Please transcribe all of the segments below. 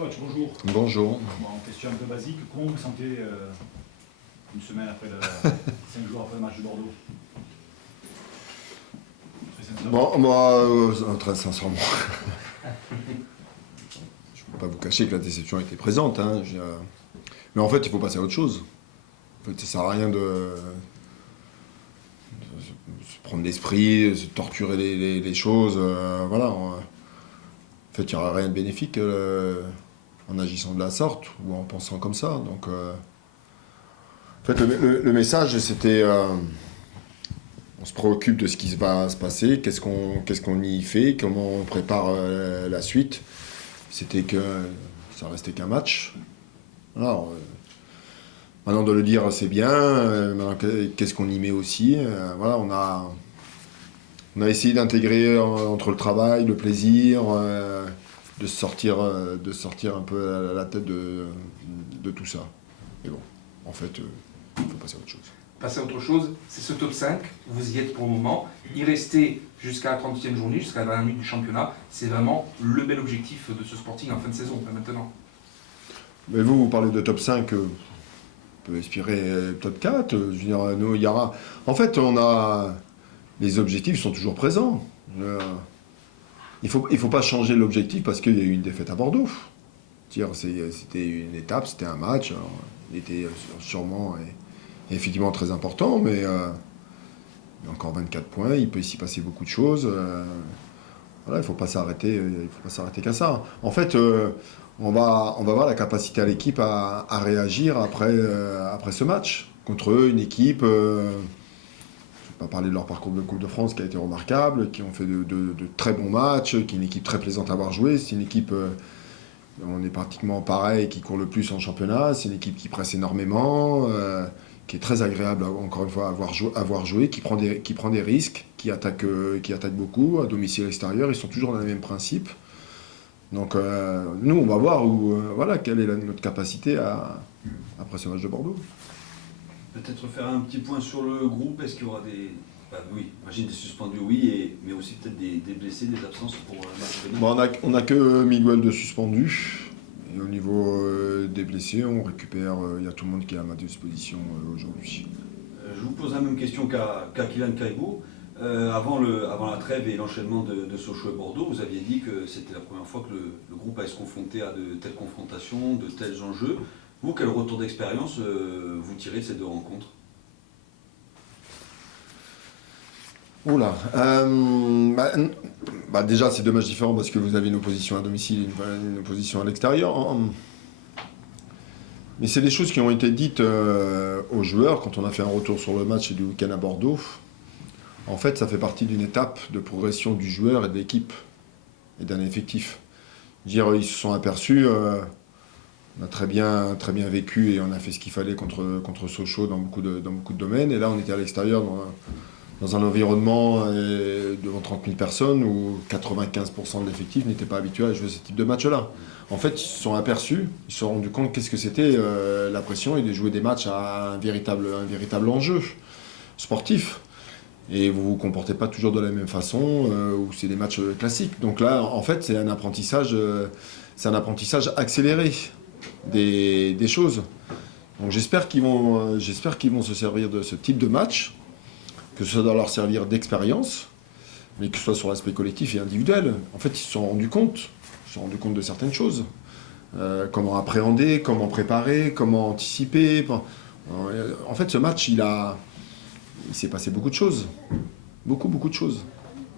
Coach, bonjour. Bonjour. Bon, question un peu basique, comment vous sentez une semaine après 5 jours après le match de Bordeaux? Très sincèrement. Bon, moi, très sincèrement, je ne peux pas vous cacher que la déception était présente. Hein. Mais en fait, il faut passer à autre chose. En fait, ça ne sert à rien de se prendre l'esprit, de se torturer les choses. Voilà. En fait, il n'y aura rien de bénéfique en agissant de la sorte ou en pensant comme ça. Donc, en fait, le message, c'était on se préoccupe de ce qui va se passer, qu'est-ce qu'on y fait, comment on prépare la suite. C'était que ça restait qu'un match. Voilà, maintenant de le dire, c'est bien. Maintenant, qu'est-ce qu'on y met aussi. Voilà, on a essayé d'intégrer entre le travail, le plaisir, de sortir un peu la tête de tout ça. Mais bon, en fait, il faut passer à autre chose. Passer à autre chose, c'est ce top 5, vous y êtes pour le moment. Y rester jusqu'à la 30e journée, jusqu'à la dernière minute du championnat, c'est vraiment le bel objectif de ce Sporting en fin de saison, maintenant. Mais vous parlez de top 5, on peut aspirer top 4. Je veux dire, nous, il y aura. En fait, les objectifs sont toujours présents. Il faut pas changer l'objectif parce qu'il y a eu une défaite à Bordeaux. C'était une étape, c'était un match. Alors, il était sûrement et effectivement très important, mais il y a encore 24 points, il peut s'y passer beaucoup de choses. Voilà, il ne faut pas s'arrêter qu'à ça. En fait, on va voir la capacité à l'équipe à réagir après ce match. Contre eux, une équipe, je ne vais pas parler de leur parcours de Coupe de France qui a été remarquable, qui ont fait de très bons matchs, qui est une équipe très plaisante à avoir joué. C'est une équipe, on est pratiquement pareil, qui court le plus en championnat. C'est une équipe qui presse énormément. Qui est très agréable, encore une fois, à voir jouer, qui prend des risques, qui attaque beaucoup, à domicile et à l'extérieur. Ils sont toujours dans les mêmes principes. Donc, nous, on va voir quelle est notre capacité après ce match de Bordeaux. Peut-être faire un petit point sur le groupe. Est-ce qu'il y aura des... oui, j'imagine des suspendus, oui, mais aussi peut-être des blessés, des absences pour le match de demain. On a que Miguel de suspendu. Et au niveau des blessés, on récupère, il y a tout le monde qui est à ma disposition aujourd'hui. Je vous pose la même question qu'à Kylian Kaibou. Avant la trêve et l'enchaînement de Sochaux et Bordeaux, vous aviez dit que c'était la première fois que le groupe allait se confronter à de telles confrontations, de tels enjeux. Vous, quel retour d'expérience vous tirez de ces deux rencontres ? Oula. Déjà, c'est deux matchs différents parce que vous avez une opposition à domicile et une opposition à l'extérieur. Mais c'est des choses qui ont été dites aux joueurs quand on a fait un retour sur le match du week-end à Bordeaux. En fait, ça fait partie d'une étape de progression du joueur et de l'équipe et d'un effectif. Ils se sont aperçus, on a très bien vécu et on a fait ce qu'il fallait contre Sochaux dans beaucoup de domaines. Et là, on était à l'extérieur dans un environnement devant 30 000 personnes où 95% de l'effectif n'était pas habitué à jouer ce type de match-là. En fait, ils se sont aperçus, ils se sont rendus compte qu'est-ce que c'était la pression et de jouer des matchs à un véritable enjeu sportif. Et vous ne vous comportez pas toujours de la même façon, ou c'est des matchs classiques. Donc là, en fait, c'est un apprentissage accéléré des choses. Donc j'espère qu'ils vont se servir de ce type de match, que ça doit leur servir d'expérience, mais que ce soit sur l'aspect collectif et individuel. En fait, ils se sont rendus compte de certaines choses. Comment appréhender, comment préparer, comment anticiper. En fait, ce match, il s'est passé beaucoup de choses. Beaucoup de choses.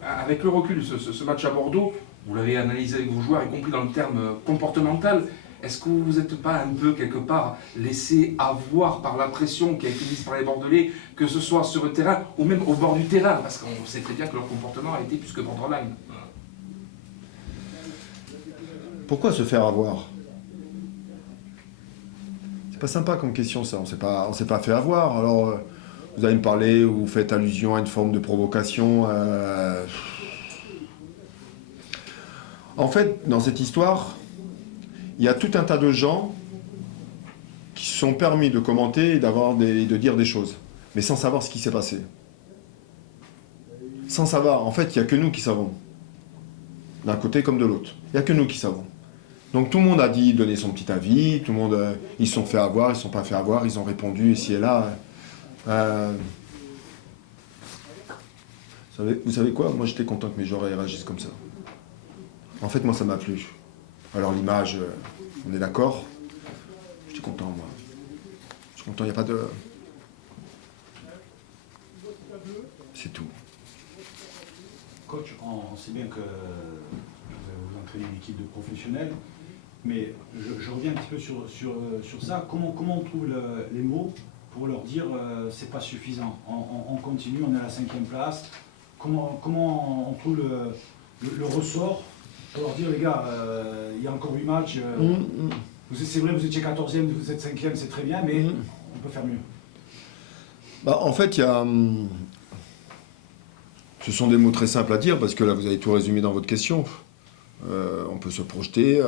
Avec le recul, ce match à Bordeaux, vous l'avez analysé avec vos joueurs, y compris dans le terme comportemental. Est-ce que vous n'êtes pas un peu, quelque part, laissé avoir par la pression qui a été mise par les Bordelais, que ce soit sur le terrain ou même au bord du terrain, parce qu'on sait très bien que leur comportement a été plus que borderline. Pourquoi se faire avoir ? C'est pas sympa comme question, ça. On s'est pas fait avoir. Alors, vous allez me parler ou vous faites allusion à une forme de provocation. En fait, dans cette histoire, il y a tout un tas de gens qui se sont permis de commenter et de dire des choses, mais sans savoir ce qui s'est passé. Sans savoir. En fait, il n'y a que nous qui savons. D'un côté comme de l'autre. Il n'y a que nous qui savons. Donc tout le monde a dit, donné son petit avis, tout le monde, ils se sont fait avoir, ils ne se sont pas fait avoir, ils ont répondu ici et là. Vous savez quoi? Moi j'étais content que mes joueurs réagissent comme ça. En fait, moi ça m'a plu. Alors l'image, on est d'accord? J'étais content, moi. Je suis content, il n'y a pas de... C'est tout. Coach, on sait bien que vous entraînez une équipe de professionnels, mais je reviens un petit peu sur ça. Comment on trouve les mots pour leur dire c'est pas suffisant, on continue, on est à la 5e place. Comment on trouve le ressort pour leur dire les gars, il y a encore 8 matchs, c'est vrai vous étiez 14e, vous êtes 5e, c'est très bien, mais on peut faire mieux. Bah, en fait, il y a... Ce sont des mots très simples à dire, parce que là, vous avez tout résumé dans votre question. On peut se projeter.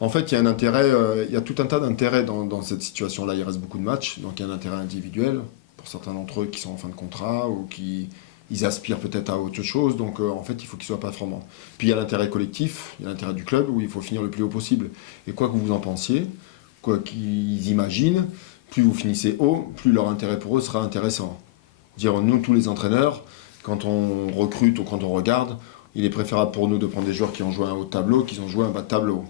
En fait, il y a un intérêt, il y a tout un tas d'intérêts dans cette situation-là. Il reste beaucoup de matchs, donc il y a un intérêt individuel, pour certains d'entre eux qui sont en fin de contrat, ou qui ils aspirent peut-être à autre chose, donc en fait, il faut qu'ils soient performants. Puis il y a l'intérêt collectif, il y a l'intérêt du club, où il faut finir le plus haut possible. Et quoi que vous en pensiez, quoi qu'ils imaginent, plus vous finissez haut, plus leur intérêt pour eux sera intéressant. Dire, nous, tous les entraîneurs, quand on recrute ou quand on regarde, il est préférable pour nous de prendre des joueurs qui ont joué un haut de tableau qu'ils ont joué un bas de tableau.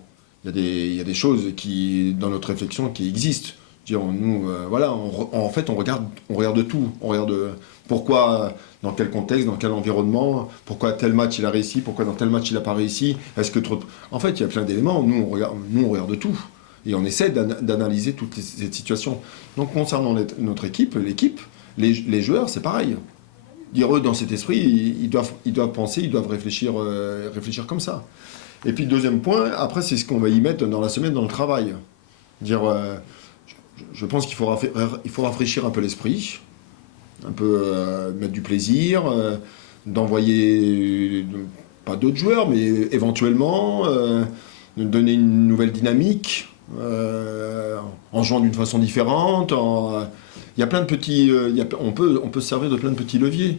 Il y a des choses qui, dans notre réflexion qui existent. Dire, nous, voilà, en fait, on regarde tout. On regarde pourquoi, dans quel contexte, dans quel environnement, pourquoi tel match il a réussi, pourquoi dans tel match il n'a pas réussi. Est-ce que trop... En fait, il y a plein d'éléments. Nous, on regarde tout. Et on essaie d'analyser toutes ces situations. Donc, concernant notre équipe, l'équipe, les joueurs, c'est pareil. Dire eux, dans cet esprit, ils doivent penser, ils doivent réfléchir comme ça. Et puis, deuxième point, après, c'est ce qu'on va y mettre dans la semaine, dans le travail. Dire, je pense qu'il faut rafraîchir un peu l'esprit, un peu mettre du plaisir, d'envoyer, pas d'autres joueurs, mais éventuellement, donner une nouvelle dynamique, en jouant d'une façon différente, il y a plein de petits... on peut se servir de plein de petits leviers.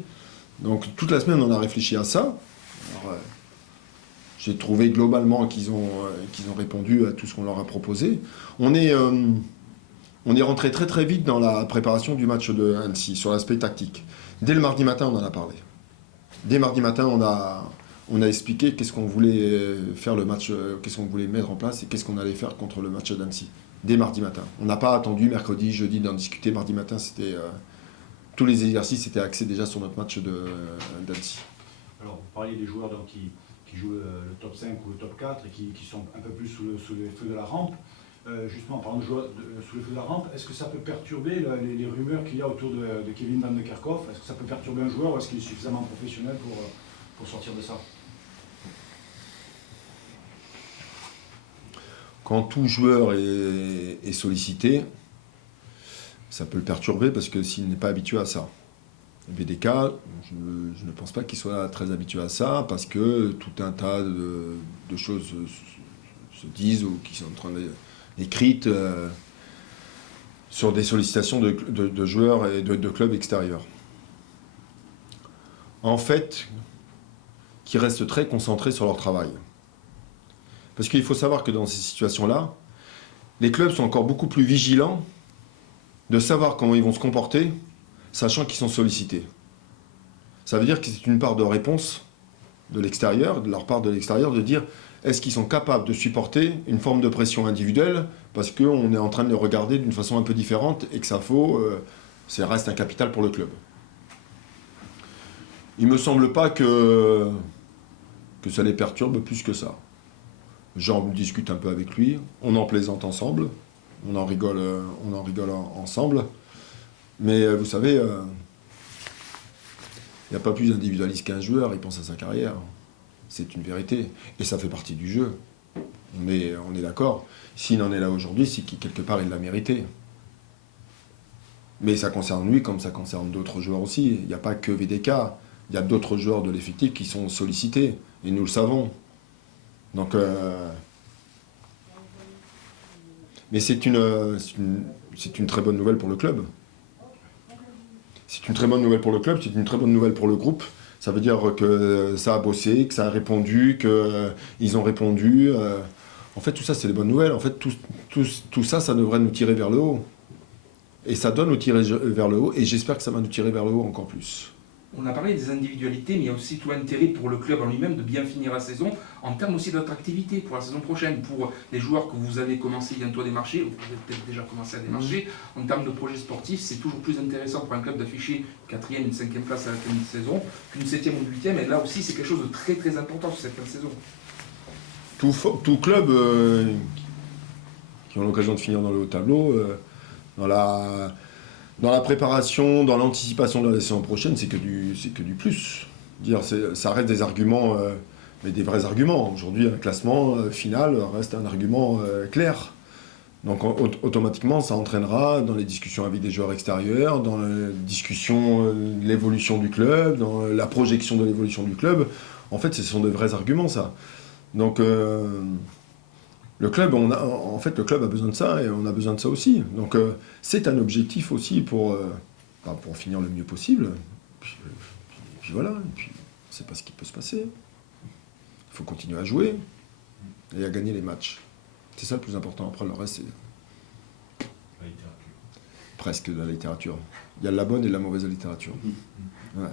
Donc toute la semaine, on a réfléchi à ça. Alors, j'ai trouvé globalement qu'ils ont répondu à tout ce qu'on leur a proposé. On est rentré très très vite dans la préparation du match de Annecy, sur l'aspect tactique. Dès le mardi matin, on en a parlé. Dès mardi matin, on a expliqué qu'est-ce qu'on voulait faire le match, qu'est-ce qu'on voulait mettre en place et qu'est-ce qu'on allait faire contre le match d'Annecy. Dès mardi matin. On n'a pas attendu mercredi, jeudi d'en discuter. Mardi matin, c'était tous les exercices étaient axés déjà sur notre match d'Annecy. Alors, vous parliez des joueurs donc, qui jouent le top 5 ou le top 4 et qui sont un peu plus sous les feux de la rampe. Justement, en parlant de joueurs sous les feux de la rampe, est-ce que ça peut perturber les rumeurs qu'il y a autour de Kevin Van de Kerkhoff? Est-ce que ça peut perturber un joueur ou est-ce qu'il est suffisamment professionnel pour sortir de ça? Quand tout joueur est sollicité, ça peut le perturber parce que s'il n'est pas habitué à ça. VDK, je ne pense pas qu'il soit très habitué à ça parce que tout un tas de choses se disent ou qui sont en train d'être écrites sur des sollicitations de joueurs et de clubs extérieurs. En fait, qui restent très concentrés sur leur travail. Parce qu'il faut savoir que dans ces situations-là, les clubs sont encore beaucoup plus vigilants de savoir comment ils vont se comporter, sachant qu'ils sont sollicités. Ça veut dire que c'est une part de réponse de l'extérieur, de leur part de l'extérieur, de dire est-ce qu'ils sont capables de supporter une forme de pression individuelle parce qu'on est en train de les regarder d'une façon un peu différente et que ça reste un capital pour le club. Il ne me semble pas que ça les perturbe plus que ça. Jean discute un peu avec lui, on en plaisante ensemble, on en rigole ensemble. Mais vous savez, il n'y a pas plus individualiste qu'un joueur, il pense à sa carrière. C'est une vérité. Et ça fait partie du jeu. On est d'accord. S'il en est là aujourd'hui, c'est qu'il, quelque part, il l'a mérité. Mais ça concerne lui comme ça concerne d'autres joueurs aussi. Il n'y a pas que VDK. Il y a d'autres joueurs de l'effectif qui sont sollicités. Et nous le savons. Donc, mais c'est une très bonne nouvelle pour le club. C'est une très bonne nouvelle pour le club, c'est une très bonne nouvelle pour le groupe. Ça veut dire que ça a bossé, que ça a répondu, qu'ils ont répondu. En En fait, tout ça, c'est des bonnes nouvelles. En fait, tout ça, ça devrait nous tirer vers le haut. Et ça doit nous tirer vers le haut, et j'espère que ça va nous tirer vers le haut encore plus. On a parlé des individualités, mais il y a aussi tout l'intérêt pour le club en lui-même de bien finir la saison, en termes aussi d'attractivité pour la saison prochaine, pour les joueurs que vous allez commencer bientôt à démarcher, ou vous avez peut-être déjà commencé à démarcher. En termes de projet sportif, c'est toujours plus intéressant pour un club d'afficher 4e, une 5e place à la fin de saison, qu'une 7e ou 8e, et là aussi c'est quelque chose de très très important sur cette fin de saison. Tout club qui ont l'occasion de finir dans le haut tableau, dans la préparation, dans l'anticipation de la saison prochaine, c'est que du plus. Ça reste des arguments, mais des vrais arguments. Aujourd'hui, un classement final reste un argument clair. Donc automatiquement, ça entraînera dans les discussions avec des joueurs extérieurs, dans la discussion de l'évolution du club, dans la projection de l'évolution du club. En fait, ce sont de vrais arguments, ça. Donc le club a besoin de ça et on a besoin de ça aussi. Donc c'est un objectif aussi pour finir le mieux possible. Puis voilà, et puis on ne sait pas ce qui peut se passer. Il faut continuer à jouer et à gagner les matchs. C'est ça le plus important. Après, le reste, c'est La littérature. presque de la littérature. Il y a la bonne et la mauvaise littérature. Ouais.